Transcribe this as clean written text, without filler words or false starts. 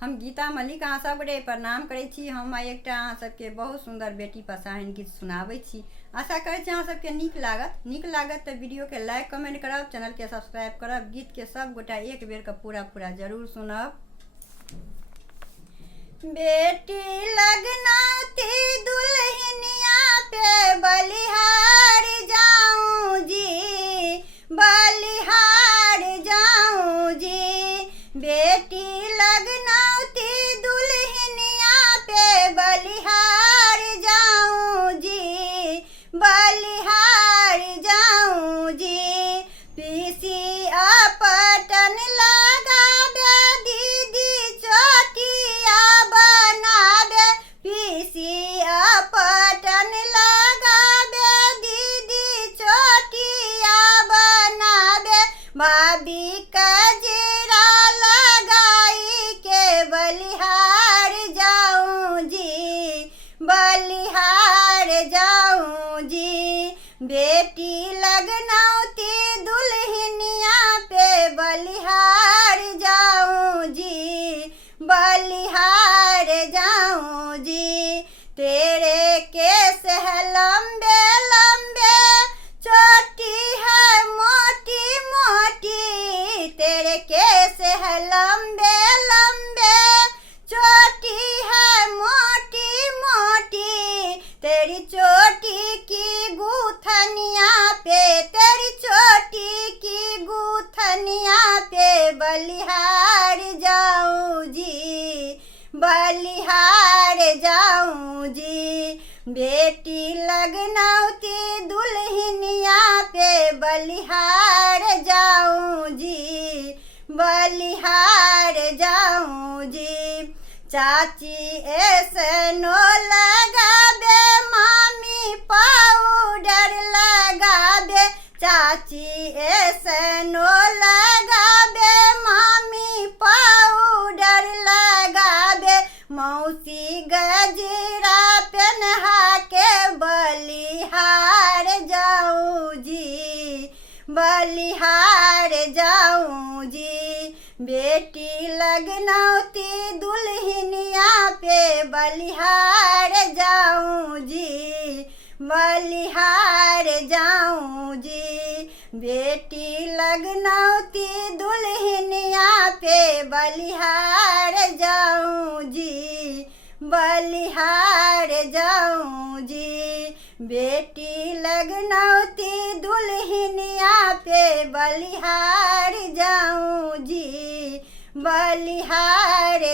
हम गीता मलिक अहाँ सब गोटे प्रणाम करै छी। हम एकटा अहाँ सबके बहुत सुंदर बेटी पसाहन गीत सुनाबै छी। आशा करै छी अहाँ सबके नीक लागत तऽ वीडियो के लाइक कमेंट करब, चैनल के सब्सक्राइब करब, गीत के सब गोटा एक बेर के पूरा जरूर सुनब। बेटी लगनौती दुल्हनिया पे बलिहार जाऊं जी, बलिहार जाऊं जी। बेटी लगनौती दुल्हनिया पे बलिहार जाऊं जी, बलिहार जाऊं जी। पीसी पटन लगाबे दीदी चोटिया बनाबे, पीसी पटन लगाबे दीदी चोटिया बनाबे। भाभी कजरा लगाई के बलिहार जाऊं जी, बलिहार जाऊं जी। बेटी लगनौती दुल्हनिया पे बलिहार जाऊं जी, बलिहार जाऊं जी। तेरे केस है लंबे लंबे, चोटी है मोटी मोटी। तेरे केस है लंबे लंबे, चोटी है मोटी मोटी। तेरी चोटी की गूथनिया पे, तेरी चोटी की गूथनिया पे बलिहार जाऊं जी, बलिहार जाऊं जी। बेटी लगनौती दुल्हनिया पे बलिहार जाऊं जी, बलिहार जाऊं जी। चाची ऐसनो लगाबे, मामी पाउडर लगाबे। चाची ऐसनो लगाबे, मामी पाउडर लगाबे। मौसी गजरा पहना के बलिहार जाऊं जी, बलिहार जाऊं जी। बेटी लगनौती दुल्हनिया पे बलिहार जाऊं जी, बलिहार जाऊं जी। बेटी लगनौती दुल्हनिया पे बलिहार जाऊं जी, बलिहार जाऊं जी। बेटी लगनौती दुल्हनिया पे बलिहार जाऊं जी, बलिहार